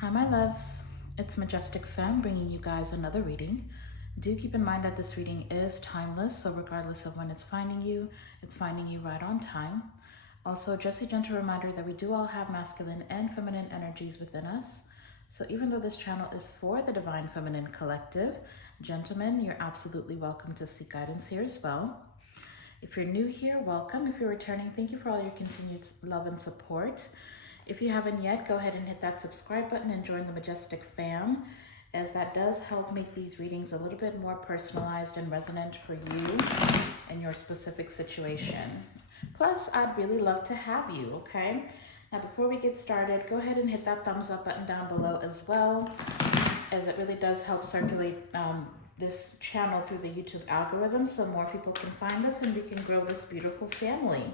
Hi, my loves. It's Majestic Femme bringing you guys another reading. Do keep in mind that this reading is timeless, so regardless of when it's finding you right on time. Also, just a gentle reminder that we do all have masculine and feminine energies within us. So even though this channel is for the Divine Feminine Collective, gentlemen, you're absolutely welcome to seek guidance here as well. If you're new here, welcome. If you're returning, thank you for all your continued love and support. If you haven't yet, go ahead and hit that subscribe button and join the Majestic Fam, as that does help make these readings a little bit more personalized and resonant for you and your specific situation. Plus, I'd really love to have you, okay? Now, before we get started, go ahead and hit that thumbs up button down below as well, as it really does help circulate this channel through the YouTube algorithm so more people can find us and we can grow this beautiful family.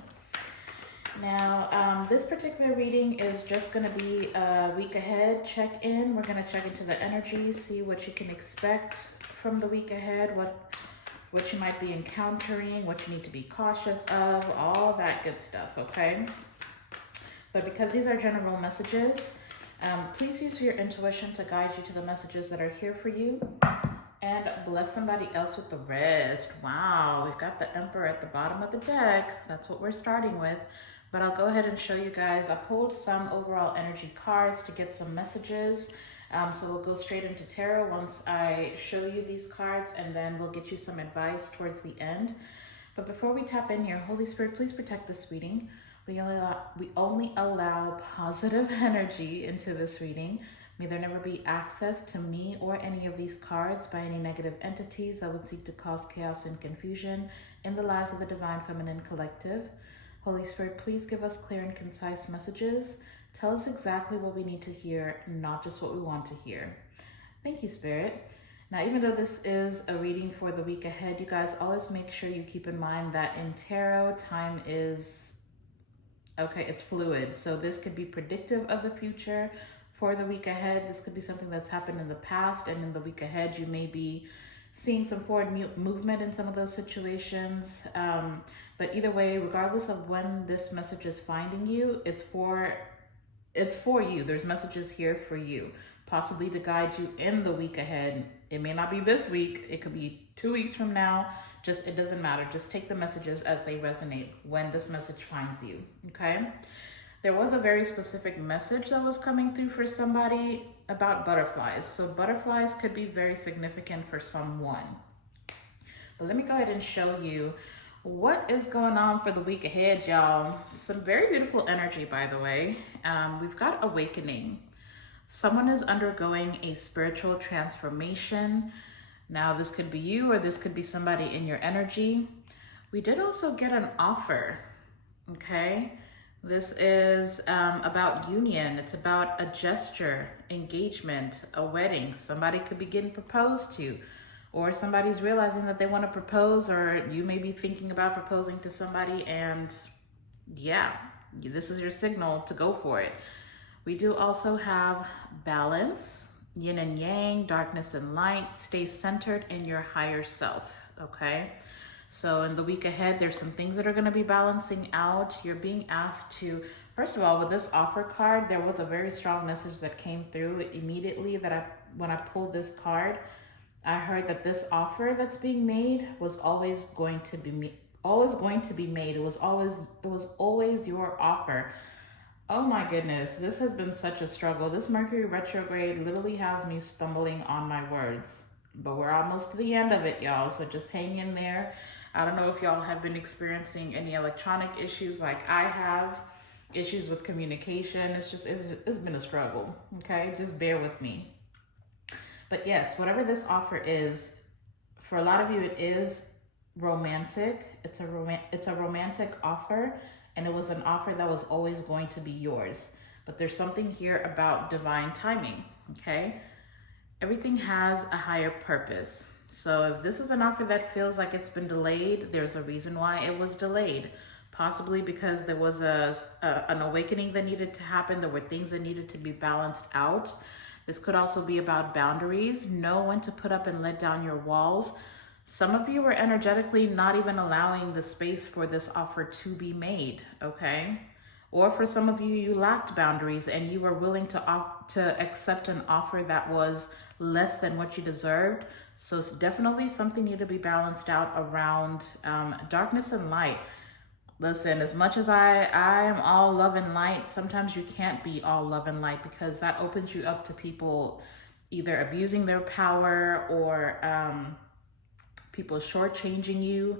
Now, this particular reading is just going to be a week ahead check-in. We're going to check into the energy, see what you can expect from the week ahead, what you might be encountering, what you need to be cautious of, all that good stuff, okay? But because these are general messages, please use your intuition to guide you to the messages that are here for you, and bless somebody else with the rest. Wow, we've got the Emperor at the bottom of the deck. That's what we're starting with. But I'll go ahead and show you guys. I pulled some overall energy cards to get some messages. So we'll go straight into tarot once I show you these cards, and then we'll get you some advice towards the end. But before we tap in here, Holy Spirit, please protect this reading. We only allow positive energy into this reading. May there never be access to me or any of these cards by any negative entities that would seek to cause chaos and confusion in the lives of the Divine Feminine Collective. Holy Spirit, please give us clear and concise messages. Tell us exactly what we need to hear, not just what we want to hear. Thank you, Spirit. Now, even though this is a reading for the week ahead, you guys always make sure you keep in mind that in tarot, time is, okay, it's fluid. So this could be predictive of the future for the week ahead. This could be something that's happened in the past, and in the week ahead, you may be seeing some forward movement in some of those situations. But either way, regardless of when this message is finding you, it's for you. There's messages here for you, possibly to guide you in the week ahead. It may not be this week. It could be 2 weeks from now. It doesn't matter. Just take the messages as they resonate when this message finds you, okay? There was a very specific message that was coming through for somebody about butterflies. So butterflies could be very significant for someone. But let me go ahead and show you what is going on for the week ahead, y'all. Some very beautiful energy, by the way. We've got awakening. Someone is undergoing a spiritual transformation. Now, this could be you or this could be somebody in your energy. We did also get an offer, okay? This is about union. It's about a gesture, engagement, a wedding. Somebody could be getting proposed to, or somebody's realizing that they want to propose, or you may be thinking about proposing to somebody, and yeah, this is your signal to go for it. We do also have balance, yin and yang, darkness and light. Stay centered in your higher self, okay? So in the week ahead, there's some things that are going to be balancing out. You're being asked to, first of all, with this offer card, there was a very strong message that came through immediately when I pulled this card. I heard that this offer that's being made was always going to be made. It was always your offer. Oh my goodness, this has been such a struggle. This Mercury retrograde literally has me stumbling on my words. But we're almost to the end of it, y'all, so just hang in there. I don't know if y'all have been experiencing any electronic issues like I have, issues with communication. It's been a struggle, okay? Just bear with me. But yes, whatever this offer is, for a lot of you, it is romantic. It's a romantic offer, and it was an offer that was always going to be yours. But there's something here about divine timing, okay? Everything has a higher purpose. So if this is an offer that feels like it's been delayed, there's a reason why it was delayed. Possibly because there was an awakening that needed to happen. There were things that needed to be balanced out. This could also be about boundaries. Know when to put up and let down your walls. Some of you were energetically not even allowing the space for this offer to be made, okay? Or for some of you, you lacked boundaries and you were willing to accept an offer that was less than what you deserved. So it's definitely something need to be balanced out around darkness and light. Listen, as much as I am all love and light, sometimes you can't be all love and light, because that opens you up to people either abusing their power, or people shortchanging you,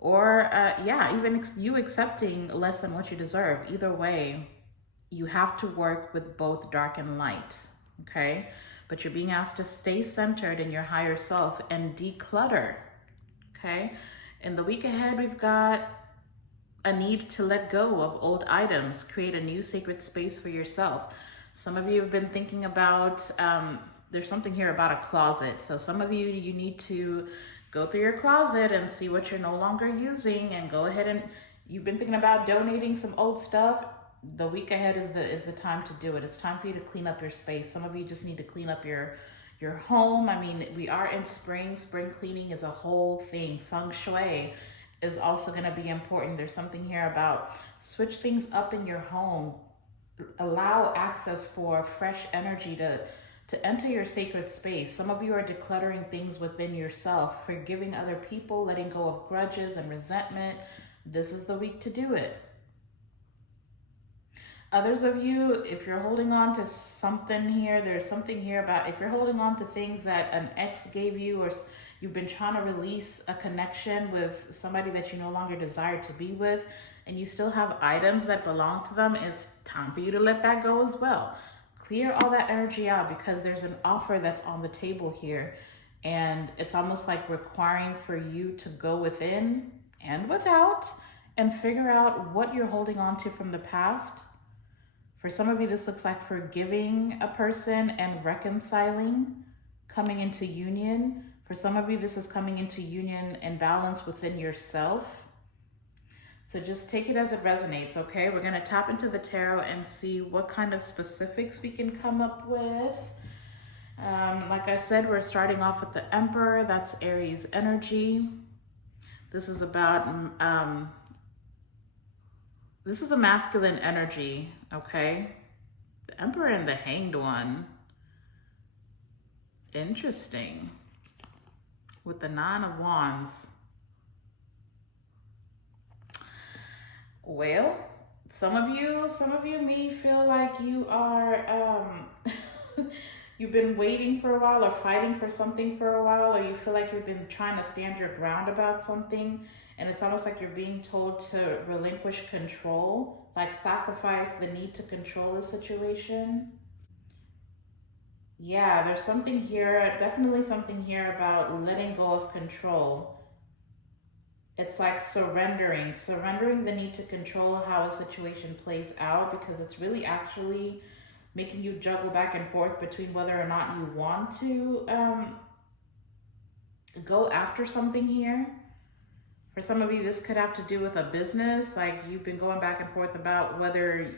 or yeah, even you accepting less than what you deserve. Either way, you have to work with both dark and light, okay? But you're being asked to stay centered in your higher self and declutter, okay? In the week ahead, we've got a need to let go of old items, create a new sacred space for yourself. Some of you have been thinking about, there's something here about a closet. So some of you need to go through your closet and see what you're no longer using, and go ahead and, you've been thinking about donating some old stuff. The week ahead is the time to do it. It's time for you to clean up your space. Some of you just need to clean up your home. I mean, we are in spring. Spring cleaning is a whole thing. Feng Shui is also going to be important. There's something here about switch things up in your home. Allow access for fresh energy to enter your sacred space. Some of you are decluttering things within yourself, forgiving other people, letting go of grudges and resentment. This is the week to do it. Others of you, if you're holding on to something here, there's something here about if you're holding on to things that an ex gave you, or you've been trying to release a connection with somebody that you no longer desire to be with, and you still have items that belong to them, it's time for you to let that go as well. Clear all that energy out, because there's an offer that's on the table here, and it's almost like requiring for you to go within and without and figure out what you're holding on to from the past. For some of you, this looks like forgiving a person and reconciling, coming into union. For some of you, this is coming into union and balance within yourself. So just take it as it resonates, okay? We're going to tap into the tarot and see what kind of specifics we can come up with. Like I said, we're starting off with the Emperor. That's Aries energy. This is about, this is a masculine energy, okay? The Emperor and the Hanged One. Interesting. With the Nine of Wands. Well, some of you may feel like you are, you've been waiting for a while, or fighting for something for a while, or you feel like you've been trying to stand your ground about something, and it's almost like you're being told to relinquish control, like sacrifice the need to control the situation. Yeah, there's something here, definitely something here about letting go of control. It's like surrendering the need to control how a situation plays out, because it's really actually making you juggle back and forth between whether or not you want to go after something here. For some of you, this could have to do with a business, like you've been going back and forth about whether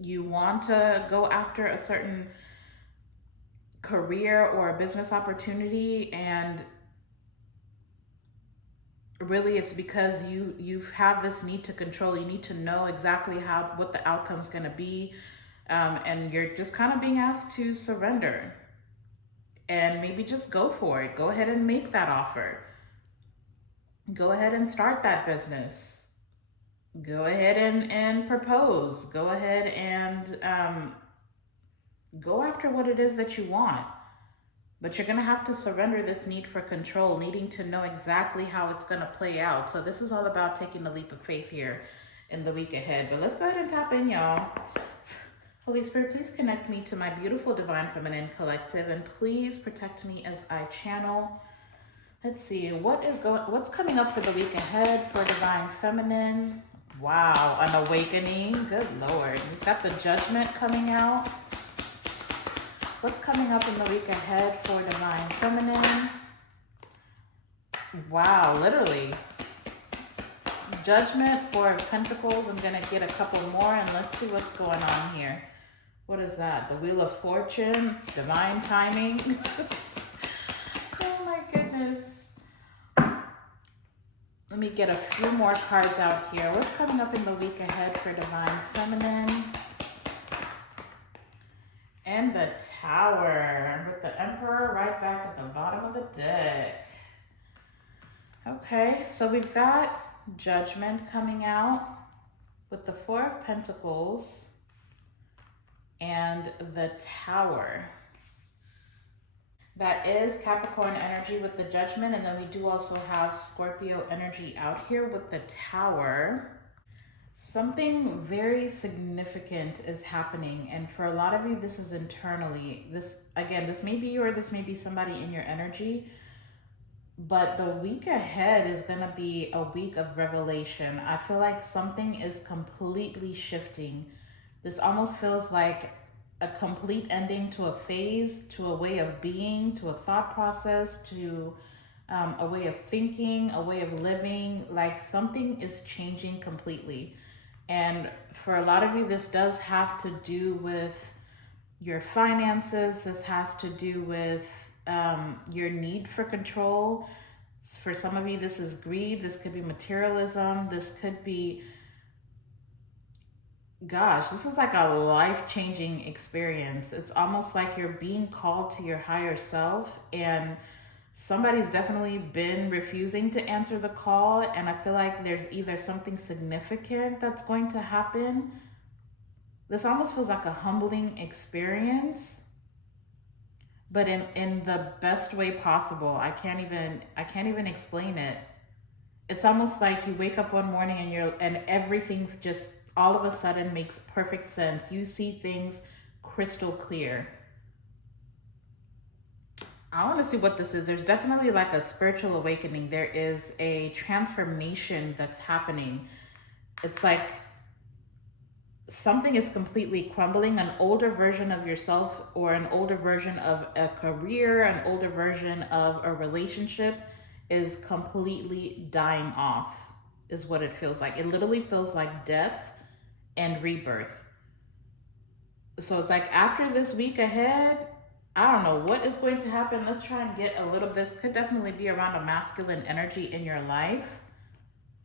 you want to go after a certain career or a business opportunity, and really it's because you have this need to control. You need to know exactly what the outcome's going to be, and you're just kind of being asked to surrender and maybe just go for it. Go ahead and make that offer. Go ahead and start that business. Go ahead and propose. Go ahead and go after what it is that you want. But you're going to have to surrender this need for control, needing to know exactly how it's going to play out. So this is all about taking a leap of faith here in the week ahead. But let's go ahead and tap in, y'all. Holy Spirit, please connect me to my beautiful Divine Feminine Collective, and please protect me as I channel. Let's see, what's coming up for the week ahead for Divine Feminine? Wow, an awakening. Good Lord. We've got the Judgment coming out. What's coming up in the week ahead for Divine Feminine? Wow, literally. Judgment, Four of Pentacles. I'm going to get a couple more, and let's see what's going on here. What is that? The Wheel of Fortune, Divine Timing. Oh my goodness. Let me get a few more cards out here. What's coming up in the week ahead for Divine Feminine? And the Tower with the Emperor right back at the bottom of the deck. Okay, so we've got Judgment coming out with the Four of Pentacles and the Tower. That is Capricorn energy with the Judgment, and then we do also have Scorpio energy out here with the Tower. Something very significant is happening, and for a lot of you, this is internally. This may be you or this may be somebody in your energy, but the week ahead is going to be a week of revelation. I feel like something is completely shifting. This almost feels like a complete ending to a phase, to a way of being, to a thought process, to a way of thinking, a way of living. Like something is changing completely. And for a lot of you, this does have to do with your finances. This has to do with your need for control. For some of you, this is greed. This could be materialism. This could be, gosh, this is like a life-changing experience. It's almost like you're being called to your higher self, and somebody's definitely been refusing to answer the call, and I feel like there's either something significant that's going to happen. This almost feels like a humbling experience, but in the best way possible. I can't even explain it. It's almost like you wake up one morning and everything just all of a sudden makes perfect sense. You see things crystal clear. I want to see what this is. There's definitely like a spiritual awakening. There is a transformation that's happening. It's like something is completely crumbling. An older version of yourself, or an older version of a career, an older version of a relationship is completely dying off, is what it feels like. It literally feels like death and rebirth. So it's like after this week ahead, I don't know what is going to happen. Let's try and get a little bit. This could definitely be around a masculine energy in your life.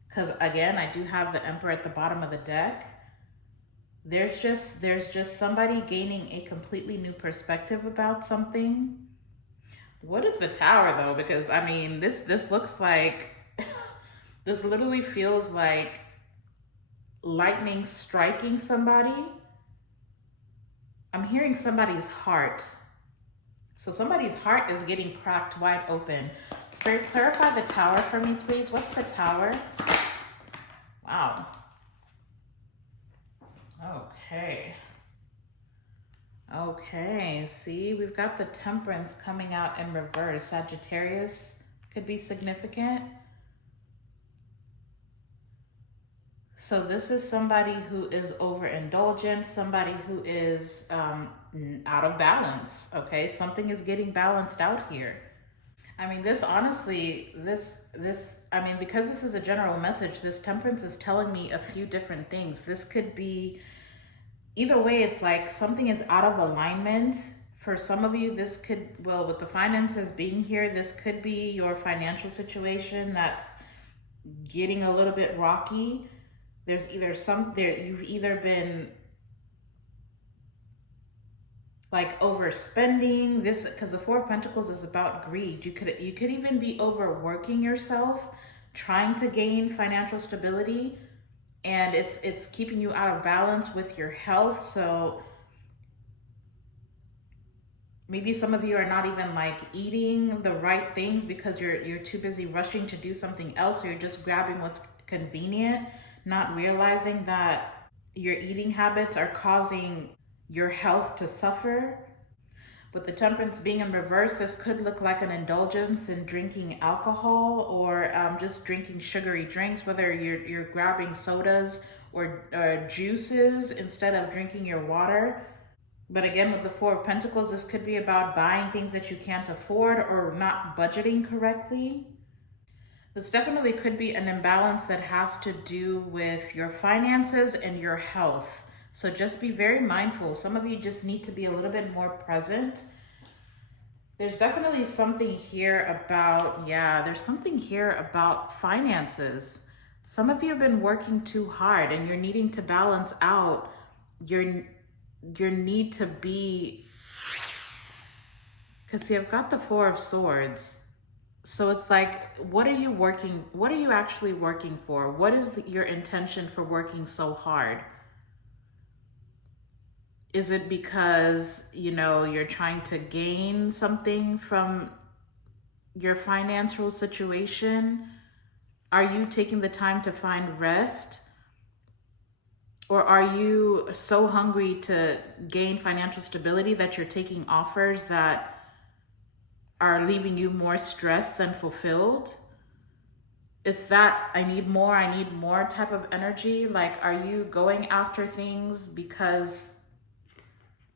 Because again, I do have the Emperor at the bottom of the deck. There's just somebody gaining a completely new perspective about something. What is the Tower though? Because I mean, this looks like, this literally feels like lightning striking somebody. I'm hearing somebody's heart. So somebody's heart is getting cracked wide open. Spirit, clarify the Tower for me, please. What's the Tower? Wow. Okay, see, we've got the Temperance coming out in reverse. Sagittarius could be significant. So this is somebody who is overindulgent, somebody who is out of balance, okay? Something is getting balanced out here. I mean, this honestly, I mean, because this is a general message, this Temperance is telling me a few different things. This could be, either way, it's like something is out of alignment. For some of you, this could, well, with the finances being here, this could be your financial situation that's getting a little bit rocky. There's either you've either been like overspending, this, because the Four of Pentacles is about greed. You could even be overworking yourself, trying to gain financial stability, and it's keeping you out of balance with your health. So maybe some of you are not even like eating the right things because you're too busy rushing to do something else, or you're just grabbing what's convenient, not realizing that your eating habits are causing your health to suffer. With the Temperance being in reverse, this could look like an indulgence in drinking alcohol, or just drinking sugary drinks, whether you're grabbing sodas or juices instead of drinking your water. But again, with the Four of Pentacles, this could be about buying things that you can't afford or not budgeting correctly. This definitely could be an imbalance that has to do with your finances and your health. So just be very mindful. Some of you just need to be a little bit more present. There's definitely something here about, yeah, there's something here about finances. Some of you have been working too hard and you're needing to balance out your need to be, because see, I've got the Four of Swords. So it's like, what are you actually working for? What is your intention for working so hard? Is it because, you know, you're trying to gain something from your financial situation? Are you taking the time to find rest? Or are you so hungry to gain financial stability that you're taking offers that are leaving you more stressed than fulfilled? It's that I need more type of energy. Like, are you going after things because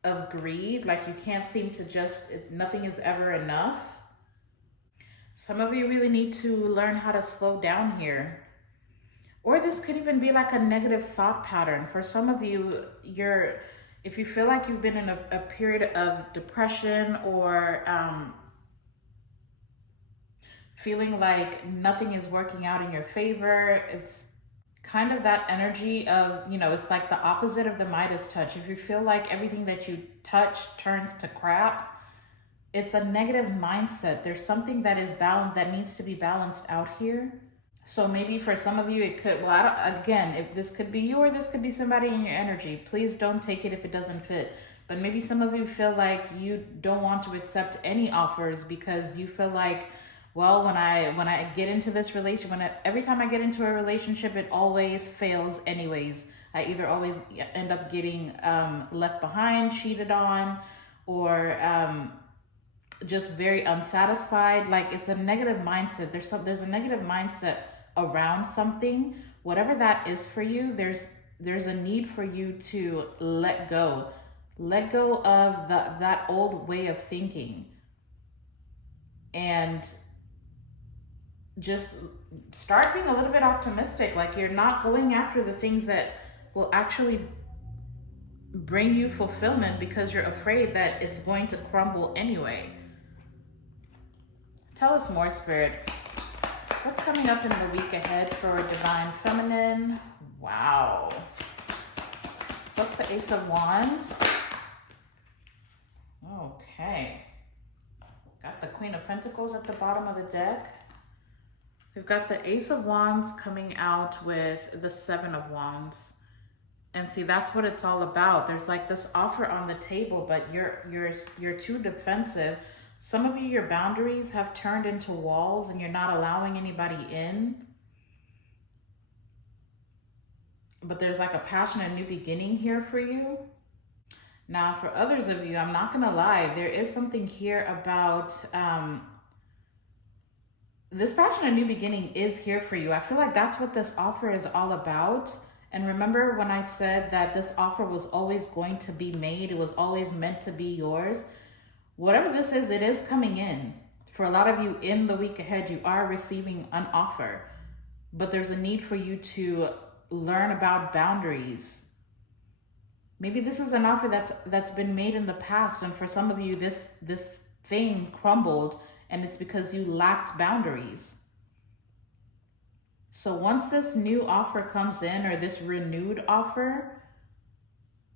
of greed? Like, you can't seem to nothing is ever enough. Some of you really need to learn how to slow down here. Or this could even be like a negative thought pattern. For some of you, if you feel like you've been in a period of depression or feeling like nothing is working out in your favor, it's kind of that energy of, you know, it's like the opposite of the Midas touch. If you feel like everything that you touch turns to crap, it's a negative mindset. There's something that is balanced, that needs to be balanced out here. So maybe for some of you, it could, well, again, if this could be you or this could be somebody in your energy, please don't take it if it doesn't fit. But maybe some of you feel like you don't want to accept any offers because you feel like, well, when I get into this every time I get into a relationship, it always fails anyways. I either always end up getting left behind, cheated on, or just very unsatisfied. Like, it's a negative mindset. There's a negative mindset around something. Whatever that is for you, there's a need for you to let go of that old way of thinking, and just start being a little bit optimistic. Like, you're not going after the things that will actually bring you fulfillment because you're afraid that it's going to crumble anyway. Tell us more, Spirit. What's coming up in the week ahead for Divine Feminine? Wow. What's the Ace of Wands? Okay. Got the Queen of Pentacles at the bottom of the deck. We've got the Ace of Wands coming out with the Seven of Wands. And see, that's what it's all about. There's like this offer on the table, but you're too defensive. Some of you, your boundaries have turned into walls and you're not allowing anybody in. But there's like a passion, a new beginning here for you. Now, for others of you, I'm not gonna lie, there is something here about this passion, a new beginning is here for you. I feel like that's what this offer is all about. And remember when I said that this offer was always going to be made, it was always meant to be yours. Whatever this is, it is coming in. For a lot of you in the week ahead, you are receiving an offer, but there's a need for you to learn about boundaries. Maybe this is an offer that's been made in the past, and for some of you, this thing crumbled, and it's because you lacked boundaries. So once this new offer comes in, or this renewed offer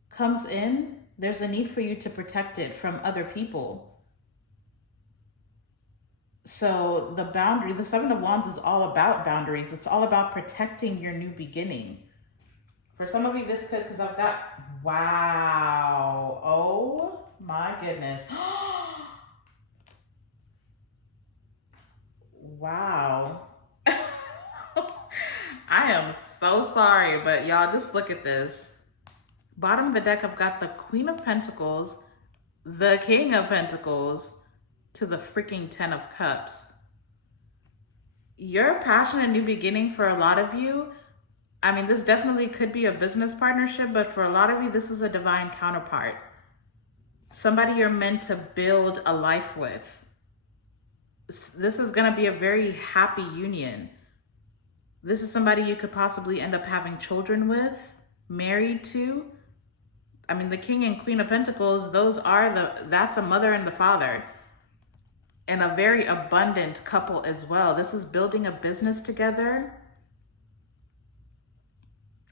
comes in, there's a need for you to protect it from other people. So the Seven of Wands is all about boundaries. It's all about protecting your new beginning. For some of you, this could, because I've got, wow. Oh my goodness. Wow. I am so sorry, but y'all just look at this. Bottom of the deck, I've got the Queen of Pentacles, the King of Pentacles, to the freaking Ten of Cups. Your passion and new beginning for a lot of you, I mean, this definitely could be a business partnership, but for a lot of you, this is a divine counterpart. Somebody you're meant to build a life with. This is going to be a very happy union. This is somebody you could possibly end up having children with, married to. I mean, the King and Queen of Pentacles, that's a mother and the father. and a very abundant couple as well. This is building a business together.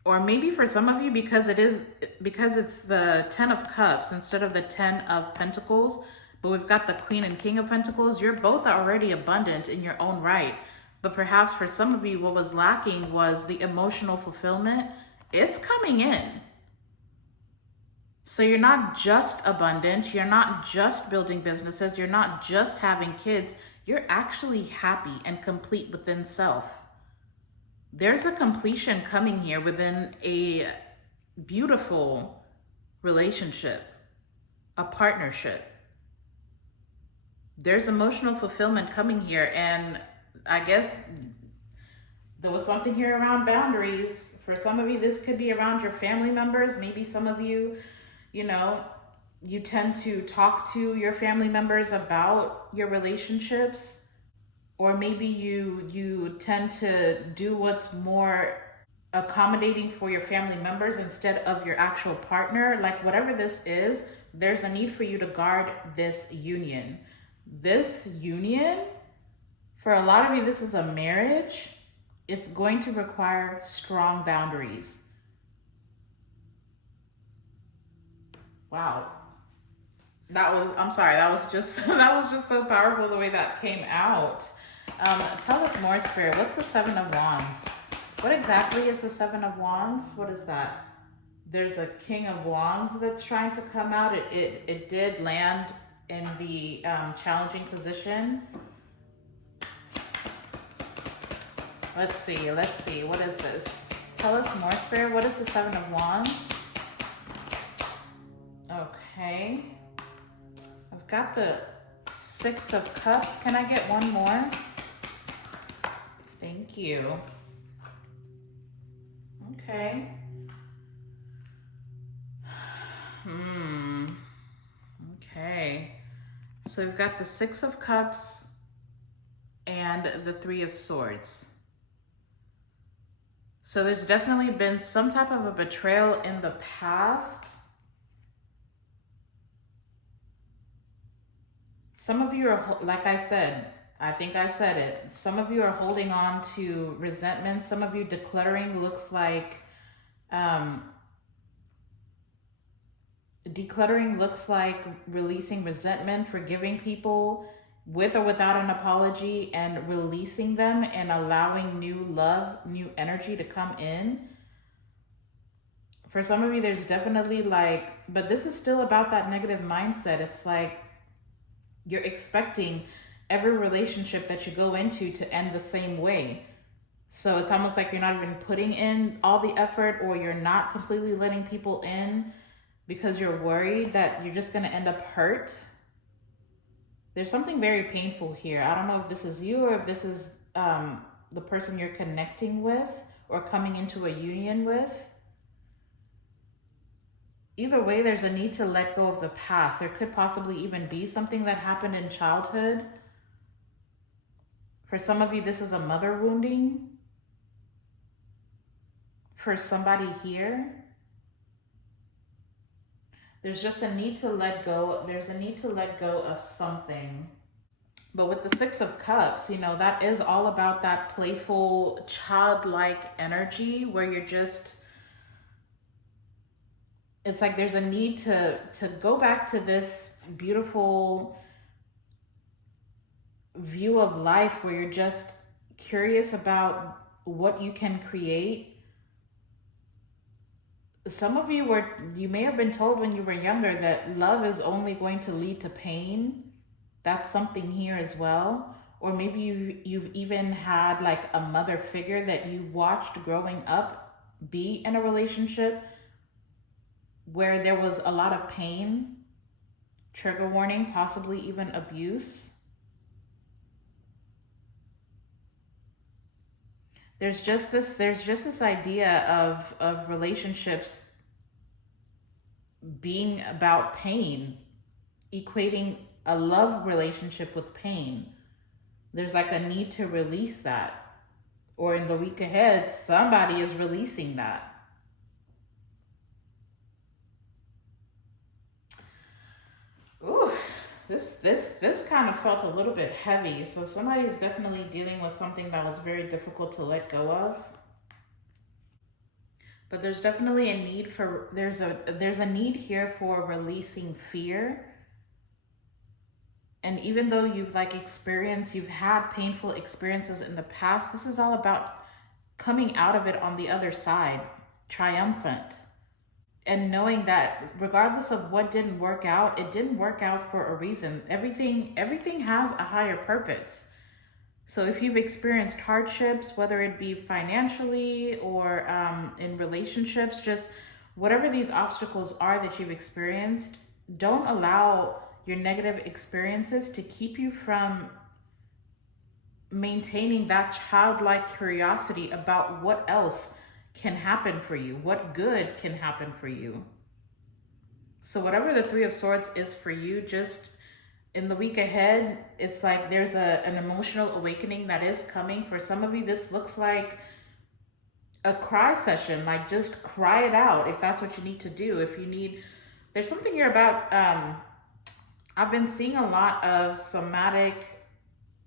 Or maybe for some of you, because it's the 10 of Cups instead of the 10 of Pentacles, but we've got the Queen and King of Pentacles, you're both already abundant in your own right. But perhaps for some of you, what was lacking was the emotional fulfillment. It's coming in. So you're not just abundant, you're not just building businesses, you're not just having kids, you're actually happy and complete within self. There's a completion coming here within a beautiful relationship, a partnership. There's emotional fulfillment coming here, and I guess there was something here around boundaries. For some of you, this could be around your family members. Maybe some of you, you know, you tend to talk to your family members about your relationships. Or maybe you tend to do what's more accommodating for your family members instead of your actual partner. Like whatever this is, there's a need for you to guard this union. This union, for a lot of you, this is a marriage. It's going to require strong boundaries. Wow. I'm sorry, that was just so powerful the way that came out. Tell us more, Spirit. What's the Seven of Wands? What exactly is the Seven of Wands? What is that? There's a King of Wands that's trying to come out. It did land in the challenging position. Let's see. What is this? Tell us more, Spirit. What is the Seven of Wands? Okay. I've got the Six of Cups. Can I get one more? Thank you. Okay. Okay. So we've got the Six of Cups and the Three of Swords. So there's definitely been some type of a betrayal in the past. Some of you are, like I said, I think I said it. Some of you are holding on to resentment. Some of you decluttering looks like, releasing resentment, forgiving people with or without an apology, and releasing them and allowing new love, new energy to come in. For some of you, there's definitely but this is still about that negative mindset. It's like you're expecting every relationship that you go into to end the same way. So it's almost like you're not even putting in all the effort, or you're not completely letting people in because you're worried that you're just going to end up hurt. There's something very painful here. I don't know if this is you or if this is the person you're connecting with or coming into a union with. Either way, there's a need to let go of the past. There could possibly even be something that happened in childhood. For some of you, this is a mother wounding. For somebody here, there's just a need to let go. There's a need to let go of something. But with the Six of Cups, that is all about that playful, childlike energy where you're just, it's like there's a need to go back to this beautiful view of life where you're just curious about what you can create. Some of you may have been told when you were younger that love is only going to lead to pain. That's something here as well. Or maybe you've even had a mother figure that you watched growing up be in a relationship where there was a lot of pain, trigger warning, possibly even abuse. There's just this idea of relationships being about pain, equating a love relationship with pain. There's a need to release that. Or in the week ahead, somebody is releasing that. Ooh, This kind of felt a little bit heavy. So somebody's definitely dealing with something that was very difficult to let go of. But there's definitely a need for, there's a need here for releasing fear. And even though you've you've had painful experiences in the past, this is all about coming out of it on the other side, triumphant. And knowing that regardless of what didn't work out, it didn't work out for a reason. Everything has a higher purpose. So if you've experienced hardships, whether it be financially or in relationships, just whatever these obstacles are that you've experienced, don't allow your negative experiences to keep you from maintaining that childlike curiosity about what else can happen for you, what good can happen for you. So whatever the Three of Swords is for you, just in the week ahead, it's like there's an emotional awakening that is coming. For some of you, this looks like a cry session, like just cry it out if that's what you need to do. If you need, there's something here about, I've been seeing a lot of somatic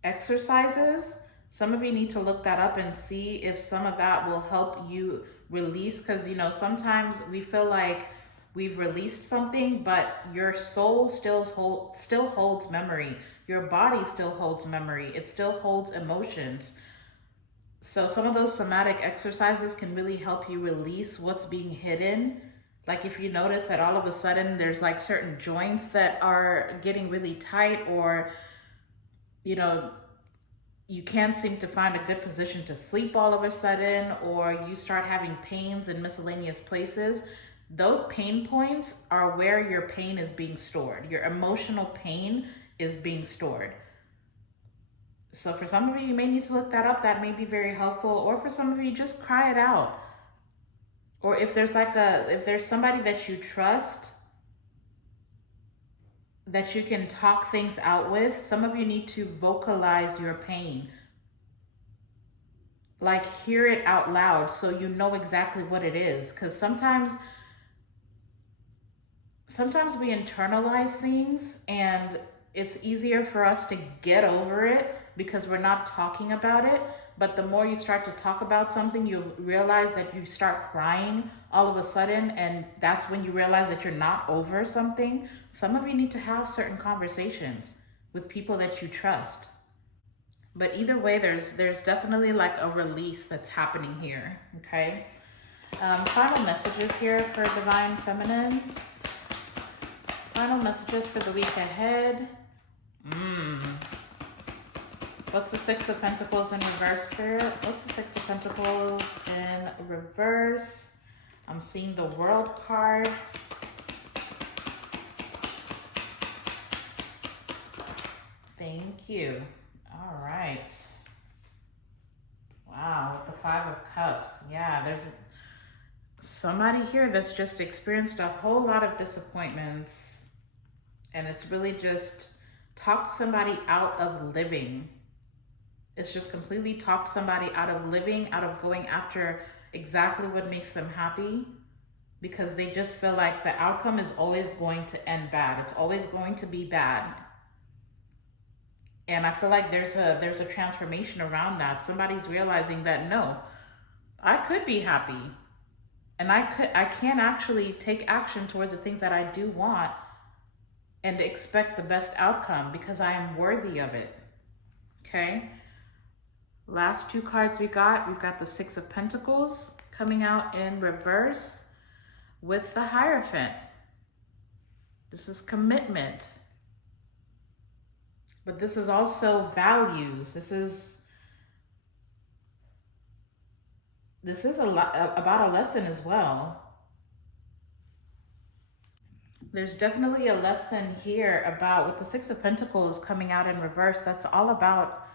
exercises. Some of you need to look that up and see if some of that will help you release, because sometimes we feel like we've released something, but your soul still holds memory. Your body still holds memory. It still holds emotions. So some of those somatic exercises can really help you release what's being hidden. Like if you notice that all of a sudden there's like certain joints that are getting really tight, or you can't seem to find a good position to sleep all of a sudden, or you start having pains in miscellaneous places. Those pain points are where your pain is being stored. Your emotional pain is being stored. So for some of you, you may need to look that up. That may be very helpful. Or for some of you, just cry it out. Or if there's if there's somebody that you trust, that you can talk things out with, some of you need to vocalize your pain. Like hear it out loud so you know exactly what it is. Because sometimes we internalize things and it's easier for us to get over it because we're not talking about it. But the more you start to talk about something, you realize that you start crying all of a sudden, and that's when you realize that you're not over something. Some of you need to have certain conversations with people that you trust. But either way, there's definitely like a release that's happening here, okay? Final messages here for Divine Feminine. Final messages for the week ahead. What's the Six of Pentacles in reverse, Spirit? What's the Six of Pentacles in reverse? I'm seeing the World card. Thank you. All right. Wow, with the Five of Cups. Yeah, there's somebody here that's just experienced a whole lot of disappointments, and it's really just talked somebody out of living. It's just completely talked somebody out of living, out of going after exactly what makes them happy, because they just feel like the outcome is always going to end bad. It's always going to be bad. And I feel like there's a transformation around that. Somebody's realizing that, no, I could be happy. And I can actually take action towards the things that I do want and expect the best outcome because I am worthy of it. Okay? Last two cards we've got the Six of Pentacles coming out in reverse with the Hierophant. This is commitment. But this is also values. This is a lot about a lesson as well. There's definitely a lesson here about, with the Six of Pentacles coming out in reverse, that's all about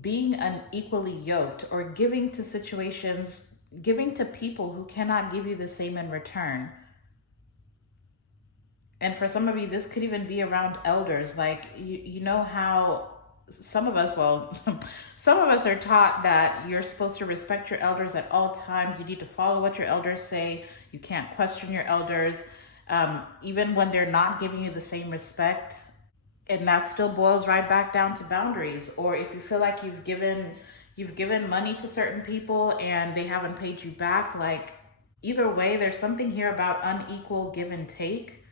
being unequally yoked, or giving to situations, giving to people who cannot give you the same in return. And for some of you, this could even be around elders. Like, you know how some of us are taught that you're supposed to respect your elders at all times. You need to follow what your elders say. You can't question your elders. Even when they're not giving you the same respect, And that still boils right back down to boundaries. Or if you feel like you've given money to certain people and they haven't paid you back, like either way, there's something here about unequal give and take,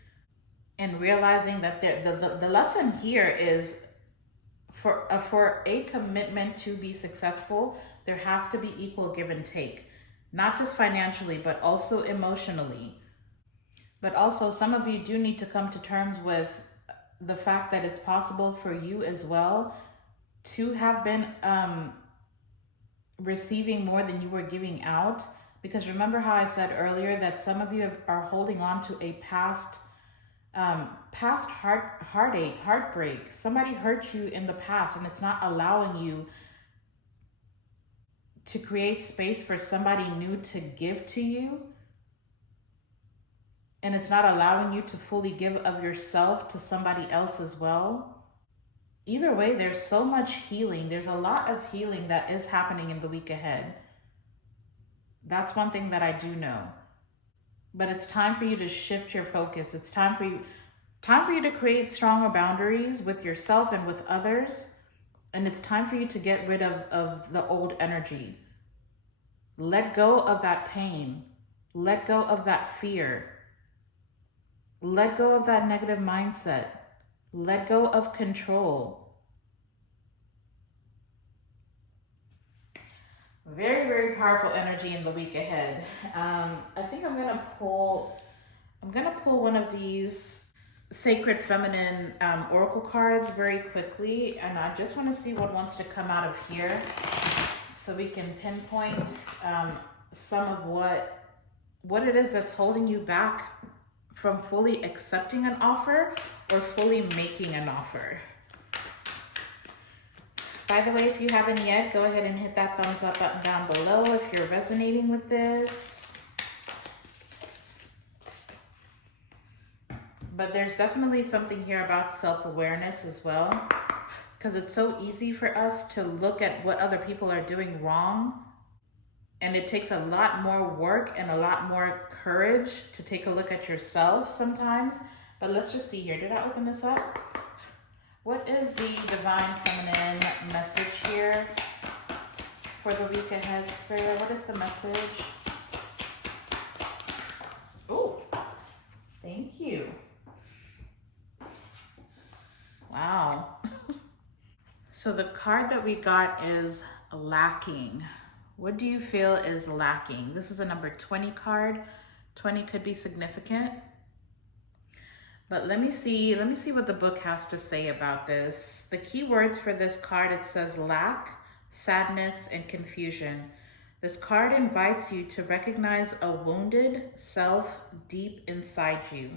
and realizing that the lesson here is for a commitment to be successful, there has to be equal give and take, not just financially, but also emotionally. But also, some of you do need to come to terms with the fact that it's possible for you as well to have been receiving more than you were giving out. Because remember how I said earlier that some of you are holding on to a past heartache, heartbreak. Somebody hurt you in the past, and it's not allowing you to create space for somebody new to give to you. And it's not allowing you to fully give of yourself to somebody else as well. Either way, there's so much healing. There's a lot of healing that is happening in the week ahead. That's one thing that I do know. But it's time for you to shift your focus. It's time for you to create stronger boundaries with yourself and with others. And it's time for you to get rid of the old energy. Let go of that pain. Let go of that fear. Let go of that negative mindset. Let go of control. Very, very powerful energy in the week ahead. I think I'm gonna pull one of these Sacred Feminine Oracle cards very quickly, and I just want to see what wants to come out of here, so we can pinpoint some of what it is that's holding you back from fully accepting an offer or fully making an offer. By the way, if you haven't yet, go ahead and hit that thumbs up button down below if you're resonating with this. But there's definitely something here about self-awareness as well, because it's so easy for us to look at what other people are doing wrong. And it takes a lot more work and a lot more courage to take a look at yourself sometimes. But let's just see here. Did I open this up? What is the Divine Feminine message here for the week ahead, Spirit? What is the message? Oh, thank you. Wow. So the card that we got is lacking. What do you feel is lacking? This is a number 20 card. 20 could be significant. But let me see what the book has to say about this. The key words for this card, it says lack, sadness, and confusion. This card invites you to recognize a wounded self deep inside you.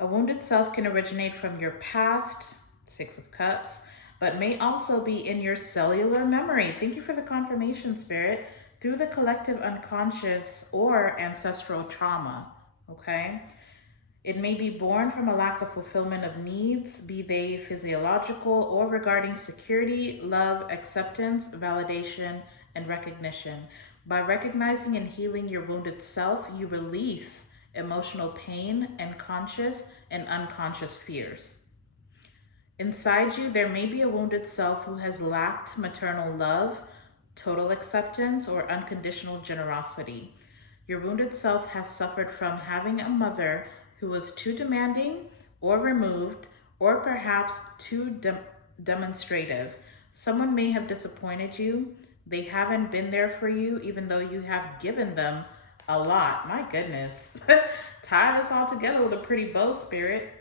A wounded self can originate from your past, Six of Cups, but may also be in your cellular memory. Thank you for the confirmation, Spirit. Through the collective unconscious or ancestral trauma, okay? It may be born from a lack of fulfillment of needs, be they physiological or regarding security, love, acceptance, validation, and recognition. By recognizing and healing your wounded self, you release emotional pain and conscious and unconscious fears. Inside you, there may be a wounded self who has lacked maternal love, total acceptance, or unconditional generosity. Your wounded self has suffered from having a mother who was too demanding or removed, or perhaps too demonstrative. Someone may have disappointed you. They haven't been there for you, even though you have given them a lot. My goodness. Tie this all together with a pretty bow, Spirit.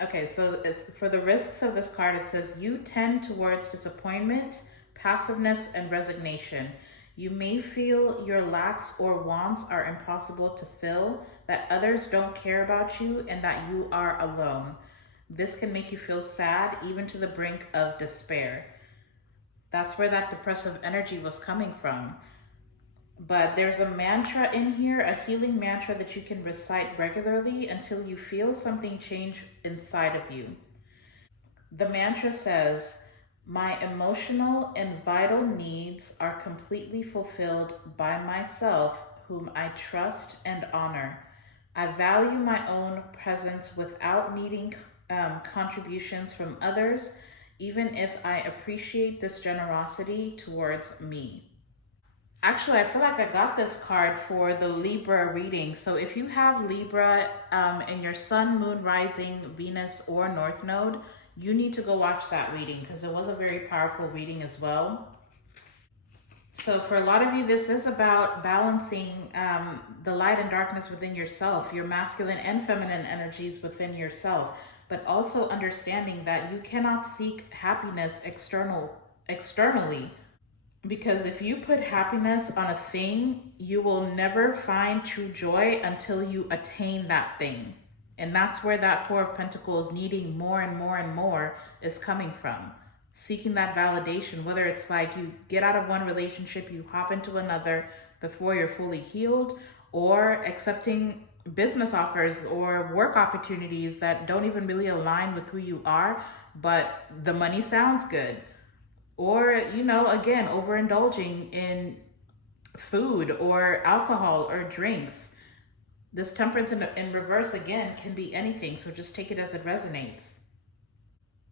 Okay, so it's for the risks of this card, it says you tend towards disappointment, passiveness, and resignation. You may feel your lacks or wants are impossible to fill, that others don't care about you, and that you are alone. This can make you feel sad, even to the brink of despair. That's where that depressive energy was coming from. But there's a mantra in here, a healing mantra that you can recite regularly until you feel something change inside of you. The mantra says, my emotional and vital needs are completely fulfilled by myself, whom I trust and honor. I value my own presence without needing contributions from others, even if I appreciate this generosity towards me. Actually, I feel like I got this card for the Libra reading. So if you have Libra in your sun, moon, rising, Venus, or North Node, you need to go watch that reading because it was a very powerful reading as well. So for a lot of you, this is about balancing the light and darkness within yourself, your masculine and feminine energies within yourself, but also understanding that you cannot seek happiness externally. Because if you put happiness on a thing, you will never find true joy until you attain that thing. And that's where that Four of Pentacles needing more and more and more is coming from. Seeking that validation, whether it's like you get out of one relationship, you hop into another before you're fully healed, or accepting business offers or work opportunities that don't even really align with who you are, but the money sounds good. Or, you know, again, overindulging in food or alcohol or drinks. This temperance in reverse, again, can be anything. So just take it as it resonates.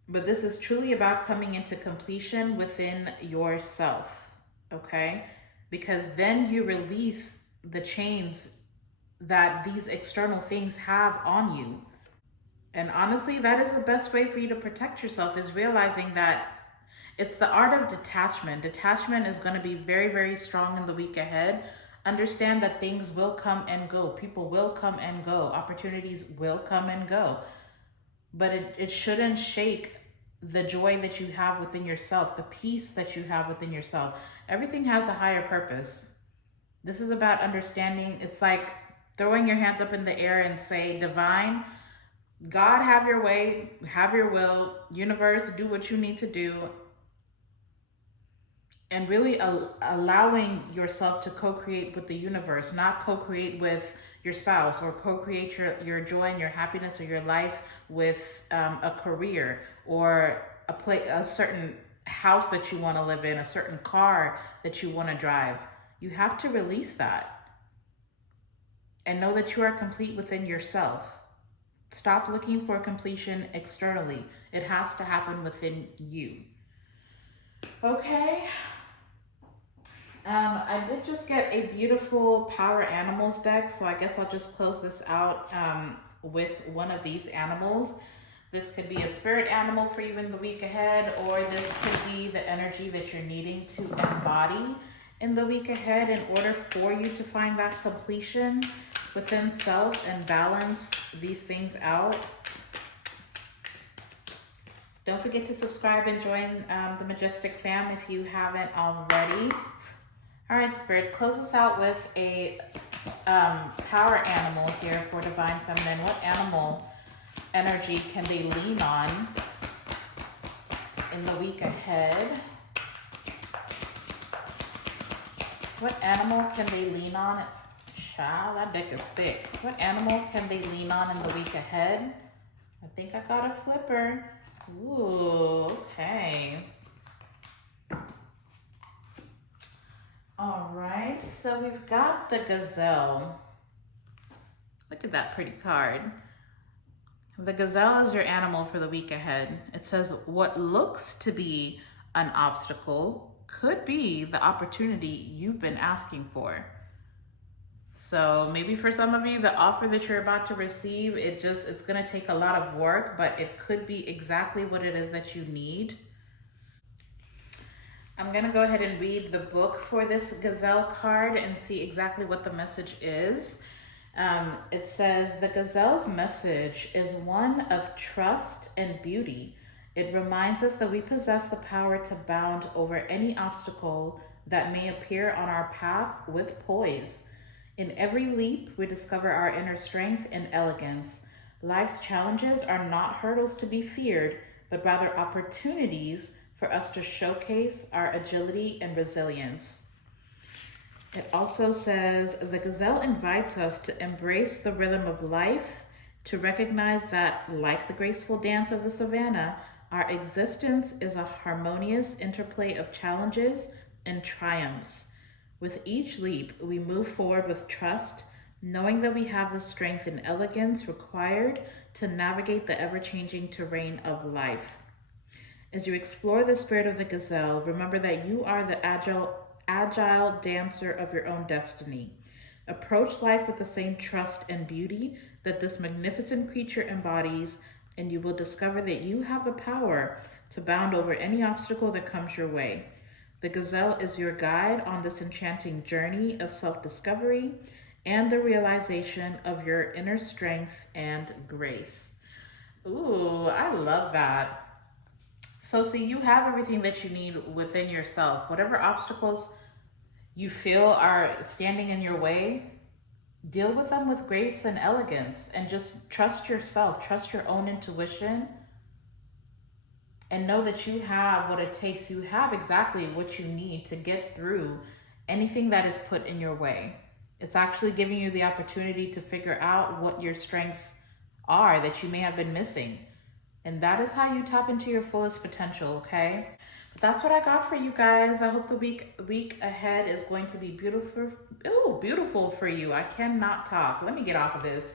But this is truly about coming into completion within yourself, okay? Because then you release the chains that these external things have on you. And honestly, that is the best way for you to protect yourself, is realizing that it's the art of detachment. Detachment is going to be very, very strong in the week ahead. Understand that things will come and go. People will come and go. Opportunities will come and go. But it shouldn't shake the joy that you have within yourself, the peace that you have within yourself. Everything has a higher purpose. This is about understanding. It's like throwing your hands up in the air and say, divine, God, have your way, have your will, universe, do what you need to do. And really allowing yourself to co-create with the universe, not co-create with your spouse, or co-create your joy and your happiness or your life with a career or a certain house that you want to live in, a certain car that you want to drive. You have to release that and know that you are complete within yourself. Stop looking for completion externally. It has to happen within you. Okay. I did just get a beautiful Power Animals deck, so I guess I'll just close this out with one of these animals. This could be a spirit animal for you in the week ahead, or this could be the energy that you're needing to embody in the week ahead in order for you to find that completion within self and balance these things out. Don't forget to subscribe and join the Majestic Fam if you haven't already. All right, Spirit, close us out with a power animal here for Divine Feminine. What animal energy can they lean on in the week ahead? What animal can they lean on? Child, that deck is thick. What animal can they lean on in the week ahead? I think I got a flipper. Ooh, okay. All right, so we've got the Gazelle. Look at that pretty card. The Gazelle is your animal for the week ahead. It says, what looks to be an obstacle could be the opportunity you've been asking for. So maybe for some of you, the offer that you're about to receive, it's gonna take a lot of work, but it could be exactly what it is that you need. I'm gonna go ahead and read the book for this Gazelle card and see exactly what the message is. It says, the Gazelle's message is one of trust and beauty. It reminds us that we possess the power to bound over any obstacle that may appear on our path with poise. In every leap, we discover our inner strength and elegance. Life's challenges are not hurdles to be feared, but rather opportunities for us to showcase our agility and resilience. It also says, the Gazelle invites us to embrace the rhythm of life, to recognize that, like the graceful dance of the savannah, our existence is a harmonious interplay of challenges and triumphs. With each leap, we move forward with trust, knowing that we have the strength and elegance required to navigate the ever-changing terrain of life. As you explore the spirit of the gazelle, remember that you are the agile dancer of your own destiny. Approach life with the same trust and beauty that this magnificent creature embodies, and you will discover that you have the power to bound over any obstacle that comes your way. The gazelle is your guide on this enchanting journey of self-discovery and the realization of your inner strength and grace. Ooh, I love that. So see, you have everything that you need within yourself. Whatever obstacles you feel are standing in your way, deal with them with grace and elegance, and just trust yourself, trust your own intuition, and know that you have what it takes. You have exactly what you need to get through anything that is put in your way. It's actually giving you the opportunity to figure out what your strengths are that you may have been missing. And that is how you tap into your fullest potential, okay? But that's what I got for you guys. I hope the week ahead is going to be beautiful. Ooh, beautiful for you. I cannot talk. Let me get off of this.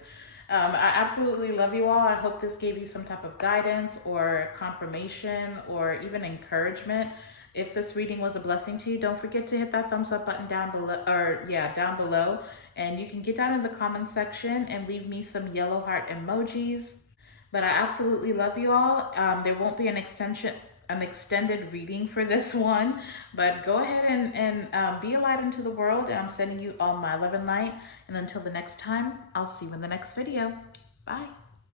I absolutely love you all. I hope this gave you some type of guidance or confirmation or even encouragement. If this reading was a blessing to you, don't forget to hit that thumbs up button down below. And you can get down in the comment section and leave me some yellow heart emojis. But I absolutely love you all. There won't be an extended reading for this one, but go ahead and be a light into the world. And I'm sending you all my love and light. And until the next time, I'll see you in the next video. Bye.